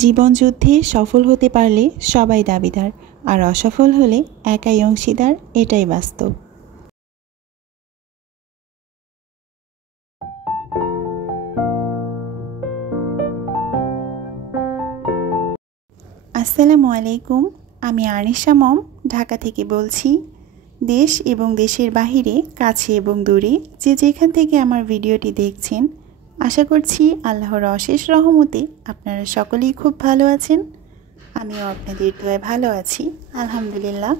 জীবন যুদ্ধে সফল হতে পারলে সবাই দাবিদার, আর অসফল হলে একাই অংশীদার, এটাই বাস্তব। আসসালামু আলাইকুম, আমি আনিশা মম ঢাকা থেকে বলছি। দেশ এবং দেশের বাহিরে, কাছে এবং দূরে যে যেখান থেকে আমার ভিডিওটি দেখছেন, আশা করছি আল্লাহর অশেষ রহমতে আপনারা সকলেই খুব ভালো আছেন। আমিও আপনাদের দোয়ায় ভালো আছি, আলহামদুলিল্লাহ।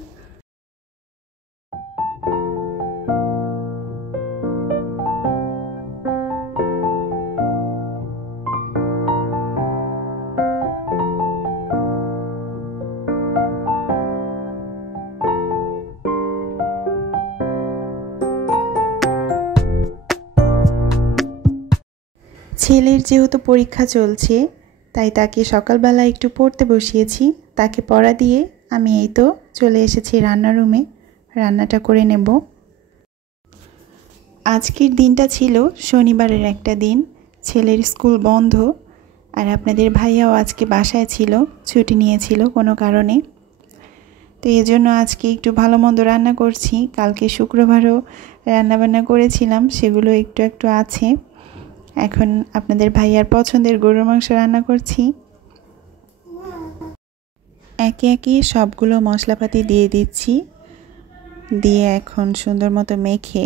ছেলের যেহেতু পরীক্ষা চলছে, তাই তাকে সকালবেলা একটু পড়তে বসিয়েছি। তাকে পড়া দিয়ে আমি এই তো চলে এসেছি রান্নার রুমে, রান্নাটা করে নেব। আজকের দিনটা ছিল শনিবারের একটা দিন, ছেলের স্কুল বন্ধ, আর আপনাদের ভাইয়াও আজকে বাসায় ছিল, ছুটি নিয়েছিল কোনো কারণে। তো এই জন্য আজকে একটু ভালো মন্দ রান্না করছি। কালকে শুক্রবারও রান্নাবান্না করেছিলাম, সেগুলো একটু একটু আছে। এখন আপনাদের ভাইয়ার পছন্দের গরুর মাংস রান্না করছি। একে একে সবগুলো মশলাপাতি দিয়ে দিচ্ছি, দিয়ে এখন সুন্দর মতো মেখে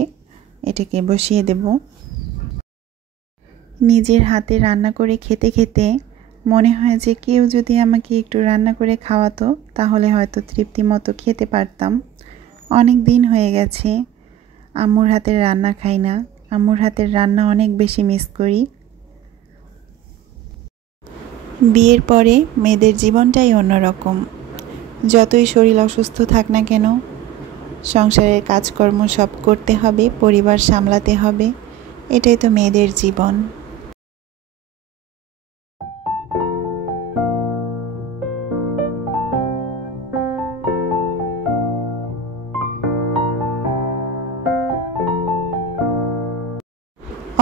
এটাকে বসিয়ে দেব। নিজের হাতে রান্না করে খেতে খেতে মনে হয় যে কেউ যদি আমাকে একটু রান্না করে খাওয়াতো তাহলে হয়তো তৃপ্তি মতো খেতে পারতাম। অনেক দিন হয়ে গেছে আম্মুর হাতের রান্না খাই না, আম্মুর হাতের রান্না অনেক বেশি মিস করি। বিয়ের পরে মেয়েদের জীবনটাই অন্যরকম। যতই শরীর অসুস্থ থাক না কেন, সংসারের কাজকর্ম সব করতে হবে, পরিবার সামলাতে হবে, এটাই তো মেয়েদের জীবন।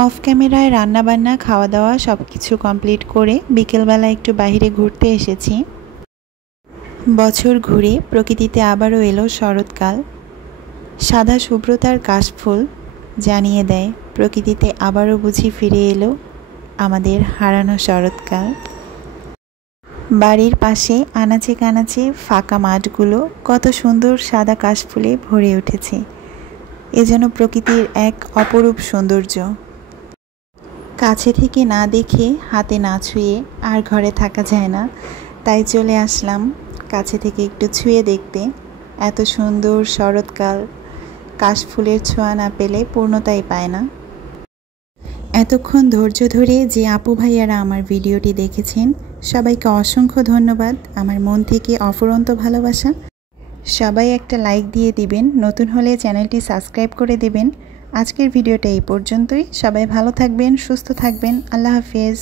অফ ক্যামেরায় রান্নাবান্না, খাওয়া দাওয়া সব কিছু কমপ্লিট করে বিকেলবেলা একটু বাইরে ঘুরতে এসেছি। বছর ঘুরে প্রকৃতিতে আবারও এলো শরৎকাল। সাদা শুভ্রতার কাশফুল জানিয়ে দেয় প্রকৃতিতে আবারও বুঝি ফিরে এলো আমাদের হারানো শরৎকাল। বাড়ির পাশে আনাচে কানাচে ফাঁকা মাঠগুলো কত সুন্দর সাদা কাশফুলে ভরে উঠেছে। এ যেন প্রকৃতির এক অপরূপ সৌন্দর্য। কাছে থেকে না দেখে, হাতে না ছুঁয়ে আর ঘরে থাকা যায় না, তাই চলে আসলাম কাছে থেকে একটু ছুঁয়ে দেখতে। এত সুন্দর শরৎকাল কাশফুলের ছোঁয়া না পেলে পূর্ণতাই পায় না। এতক্ষণ ধৈর্য ধরে যে আপু ভাইয়ারা আমার ভিডিওটি দেখেছেন, সবাইকে অসংখ্য ধন্যবাদ। আমার মন থেকে অফুরন্ত ভালোবাসা। সবাই একটা লাইক দিয়ে দিবেন, নতুন হলে চ্যানেলটি সাবস্ক্রাইব করে দেবেন। আজকের ভিডিওটা এই পর্যন্তই। সবাই ভালো থাকবেন, সুস্থ থাকবেন। আল্লাহ হাফেজ।